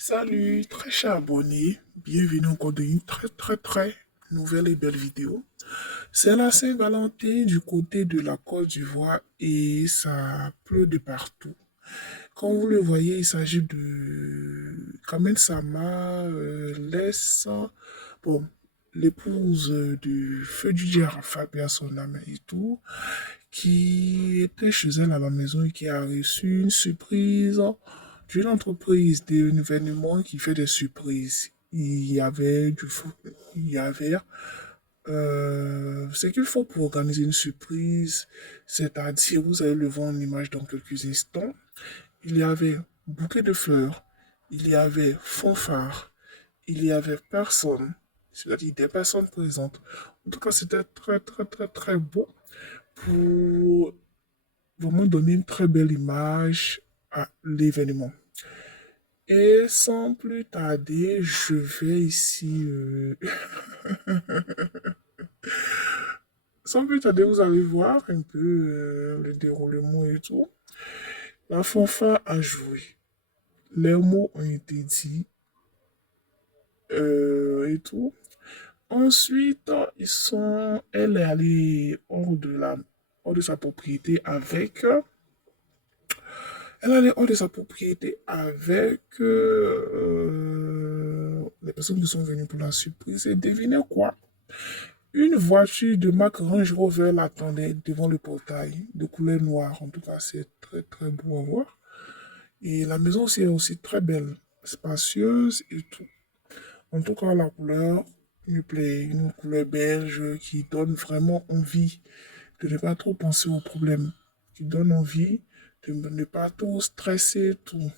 Salut, très cher abonné, bienvenue encore dans une très nouvelle et belle vidéo. C'est la Saint-Valentin du côté de la Côte d'Ivoire et ça pleut de partout. Comme vous le voyez, il s'agit de Kamen Sama laisse bon, l'épouse du feu du dieu Arafat, bien son âme et tout, qui était chez elle à la maison et qui a reçu une surprise d'une entreprise d'événements qui fait des surprises. Il y avait il y avait ce qu'il faut pour organiser une surprise, c'est-à-dire, vous allez le voir en image dans quelques instants, il y avait bouquet de fleurs, il y avait fanfare, il y avait personne, c'est-à-dire des personnes présentes. En tout cas, c'était très beau pour vraiment donner une très belle image à l'événement. Et sans plus tarder, je vais ici... sans plus tarder, vous allez voir un peu le déroulement et tout. La fanfare a joué. Les mots ont été dits et tout. Ensuite, elle est allée hors de sa propriété avec Elle allait hors de sa propriété avec les personnes qui sont venues pour la surprise. Et devinez quoi? Une voiture de marque Range Rover l'attendait devant le portail de couleur noire. En tout cas, c'est très beau à voir. Et la maison aussi est aussi très belle, spacieuse et tout. En tout cas, la couleur me plaît. Une couleur beige qui donne vraiment envie de ne pas trop penser aux problèmes. Qui donne envie de ne pas trop stresser, tout.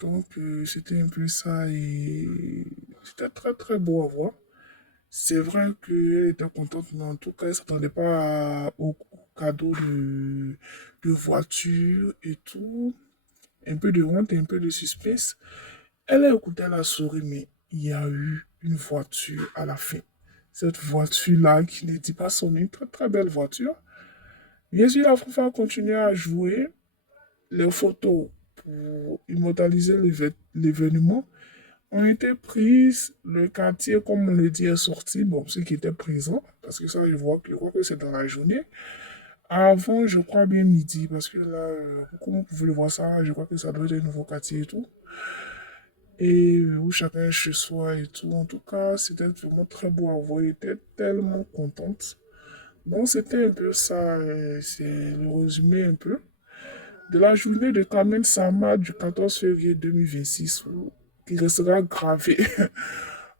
Donc, c'était un peu ça et c'était très beau à voir. C'est vrai qu'elle était contente, mais en tout cas, elle ne s'attendait pas au cadeau de voiture et tout. Un peu de honte et un peu de suspense. Elle a écouté la souris, mais il y a eu une voiture à la fin. Cette voiture-là, qui ne dit pas son nom, une très belle voiture. Bien sûr, la fanfare a continué à jouer les photos pour immortaliser l'événement ont été prises. Le quartier, comme on le dit, est sorti. Bon, ceux qui étaient présents, parce que ça, je crois que c'est dans la journée. Avant, je crois bien midi, parce que là, comme vous pouvez le voir ça, je crois que ça doit être un nouveau quartier et tout. Et où chacun est chez soi et tout. En tout cas, c'était vraiment très beau à voir. J'étais tellement contente. Donc, c'était un peu ça. C'est le résumé un peu de la journée de Kamen Sama du 14 février 2026 qui restera gravé.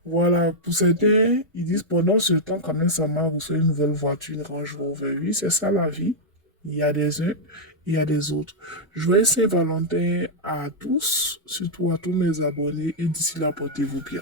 Voilà, pour certains, ils disent pendant ce temps, Kamen Sama reçoit une nouvelle voiture, une Range Rover. Oui, c'est ça la vie. Il y a des uns, il y a des autres. Joyeux Saint-Valentin à tous, surtout à tous mes abonnés, et d'ici là, portez-vous bien.